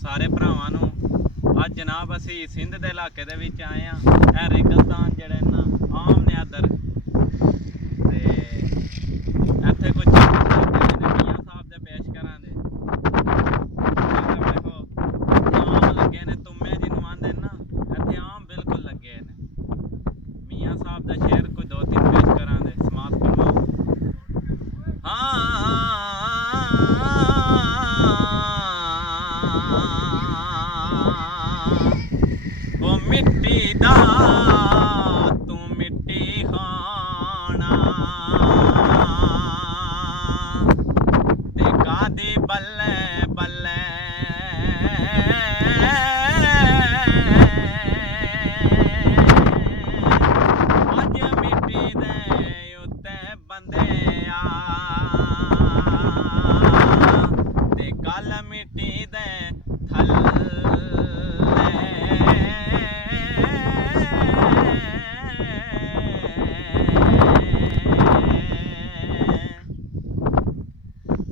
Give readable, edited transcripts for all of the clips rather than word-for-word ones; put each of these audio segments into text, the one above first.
ਸਾਰੇ ਭਰਾਵਾਂ ਨੂੰ। ਅੱਜ ਜਨਾਬ ਅਸੀਂ ਸਿੰਧ ਦੇ ਇਲਾਕੇ ਦੇ ਵਿੱਚ ਆਏ ਹਾਂ। ਇਹ ਰੇਗਿਸਤਾਨ ਜਿਹੜੇ ਨਾ ਆਮ ਨੇ ਇੱਧਰ, ਤੇ ਇੱਥੇ ਕੁਝ ਮੀਆਂ ਸਾਹਿਬ ਦੇ ਪੇਸ਼ ਕਰਾਂਗੇ। ਦੇਖੋ ਆਮ ਲੱਗੇ ਨੇ, ਤੁੰਮੇ ਜਿਹਨੂੰ ਆਂਦੇ ਨਾ, ਇੱਥੇ ਆਮ ਬਿਲਕੁਲ ਲੱਗੇ ਨੇ। ਮੀਆਂ ਸਾਹਿਬ ਦਾ ਸ਼ੇਰ ਕੋਈ ਦੋ ਤਿੰਨ ਪੇਸ਼ ਕਰਾਂਗੇ, ਸਮਾਤ ਫਰਮਾਓ। ਉਹ ਮਿੱਟੀ ਦਾ ਤੂੰ ਮਿੱਟੀ ਖਾਣਾ, ਤੇ ਕਾਦੀ ਬੱਲੇ ਬੱਲੇ ਅੱਜ ਮਿੱਟੀ ਦੇ ਉੱਤੇ ਬੰਦੇ ਆ, ਤੇ ਕੱਲ ਮਿੱਟੀ ਦੇ ਥੱਲੇ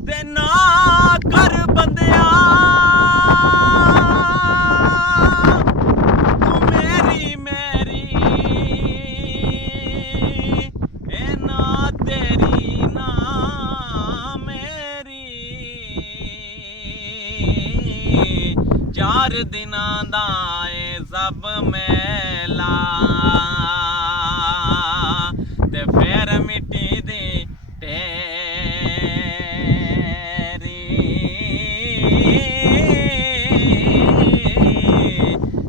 ਤੇ ਨਾ ਕਰ ਬੰਦਿਆ ਤੂੰ ਮੇਰੀ ਮੇਰੀ, ਇਹ ਨਾ ਤੇਰੀ ਨਾ ਮੇਰੀ, 4 ਦਿਨਾਂ ਦਾ ਏ ਸਭ ਮੇਲਾ, ਤੇ ਫੇਰ ਮਿੱਟੀ ਦੀ ਢੇਰੀ,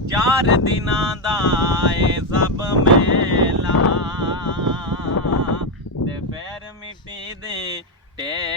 4 ਦਿਨਾਂ ਦਾ ਏ ਸਭ ਮੇਲਾ, ਤੇ ਫੇਰ ਮਿੱਟੀ ਦੀ ਢੇਰੀ।